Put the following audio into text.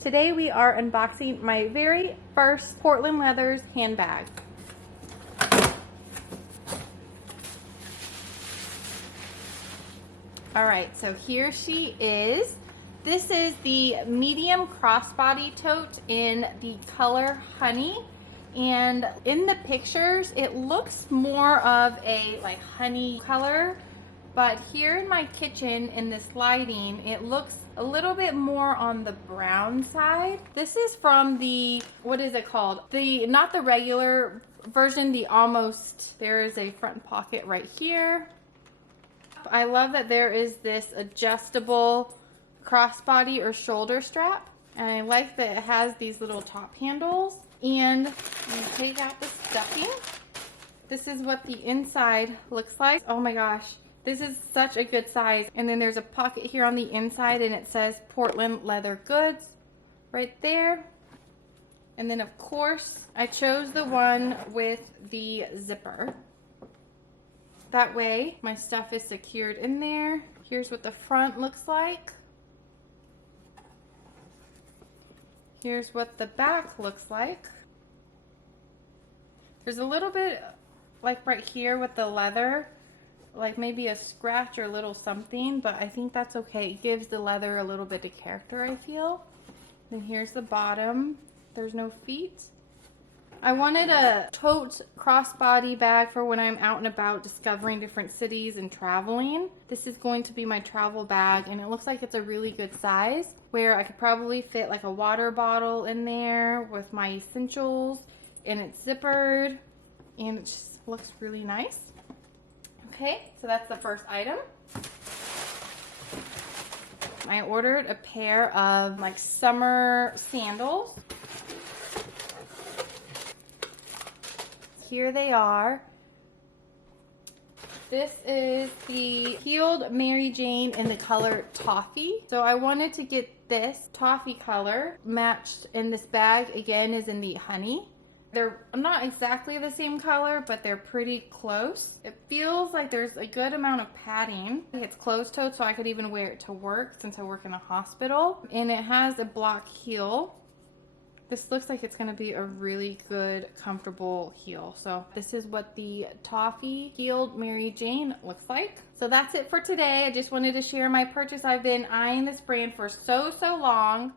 Today we are unboxing my very first Portland Leathers handbag. Alright, so here she is. This is the medium crossbody tote in the color honey. And in the pictures, it looks more of a like honey color. But here in my kitchen, in this lighting, it looks a little bit more on the brown side. This is from the, what is it called? Not the regular version, the almost, there is a front pocket right here. I love that there is this adjustable crossbody or shoulder strap. And I like that it has these little top handles. And I'm gonna take out the stuffing. This is what the inside looks like. Oh my gosh. This is such a good size. And then there's a pocket here on the inside and it says Portland Leather Goods right there. And then of course, I chose the one with the zipper. That way my stuff is secured in there. Here's what the front looks like. Here's what the back looks like. There's a little bit like right here with the leather, like maybe a scratch or a little something, but I think that's okay. It gives the leather a little bit of character, I feel. And here's the bottom. There's no feet. I wanted a tote crossbody bag for when I'm out and about discovering different cities and traveling. This is going to be my travel bag, and it looks like it's a really good size where I could probably fit like a water bottle in there with my essentials, and it's zippered and it just looks really nice. Okay, so that's the first item. I ordered a pair of like summer sandals. Here they are. This is the heeled Mary Jane in the color Toffee. So I wanted to get this Toffee color matched, and this bag again is in the honey. They're not exactly the same color, but they're pretty close. It feels like there's a good amount of padding. It's closed-toed, so I could even wear it to work since I work in a hospital. And it has a block heel. This looks like it's going to be a really good, comfortable heel. So this is what the Toffee heeled Mary Jane looks like. So that's it for today. I just wanted to share my purchase. I've been eyeing this brand for so long.